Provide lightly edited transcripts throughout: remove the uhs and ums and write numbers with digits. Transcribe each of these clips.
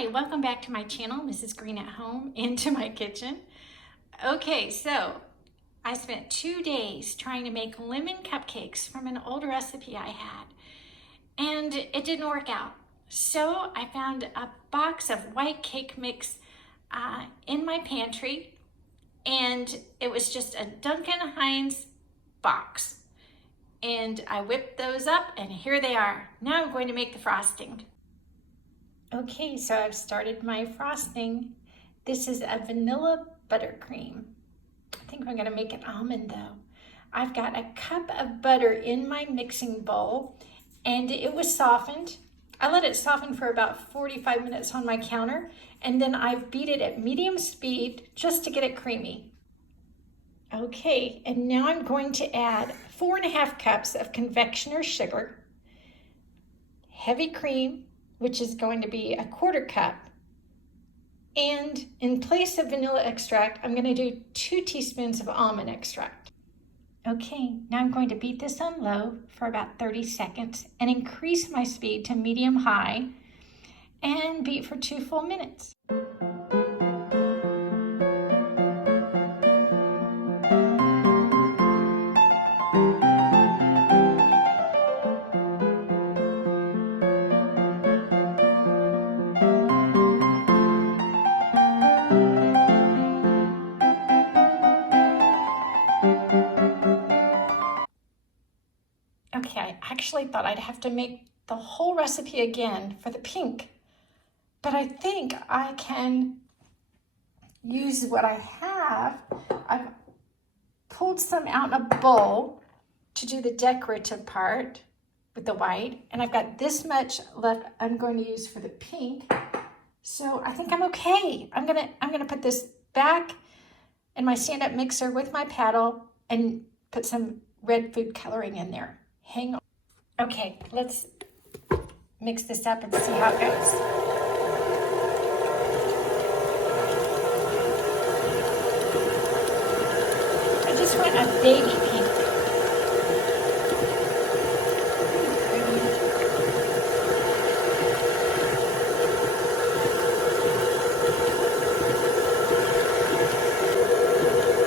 Hi, welcome back to my channel, Mrs. Greene at Home, and to my kitchen. Okay, so I spent 2 days trying to make lemon cupcakes from an old recipe I had, and it didn't work out. So I found a box of white cake mix in my pantry, and it was just a Duncan Hines box. And I whipped those up, and here they are. Now I'm going to make the frosting. Okay, so I've started my frosting. This is a vanilla buttercream. I think I'm gonna make it almond though. I've got a cup of butter in my mixing bowl and it was softened. I let it soften for about 45 minutes on my counter, and then I've beat it at medium speed just to get it creamy. Okay, and now I'm going to add 4.5 cups of confectioner's sugar, heavy cream, which is going to be a 1/4 cup. And in place of vanilla extract, I'm going to do 2 teaspoons of almond extract. Okay, now I'm going to beat this on low for about 30 seconds and increase my speed to medium-high and beat for 2 full minutes. Okay, I actually thought I'd have to make the whole recipe again for the pink, but I think I can use what I have. I've pulled some out in a bowl to do the decorative part with the white, and I've got this much left I'm going to use for the pink. So I think I'm okay. I'm gonna put this back in my stand-up mixer with my paddle and put some red food coloring in there. Hang on. Okay, let's mix this up and see how it goes. I just went a baby pink.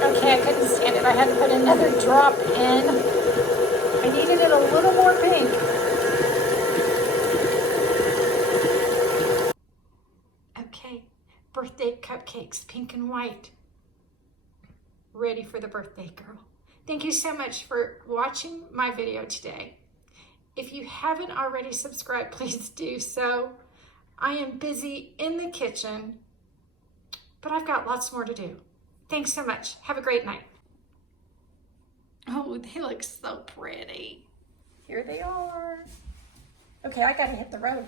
Okay, I couldn't stand it. I had to put another drop in. I needed it a little more pink. Okay, birthday cupcakes, pink and white. Ready for the birthday girl. Thank you so much for watching my video today. If you haven't already subscribed, please do so. I am busy in the kitchen, but I've got lots more to do. Thanks so much. Have a great night. Oh, they look so pretty. Here they are. Okay, I gotta hit the road.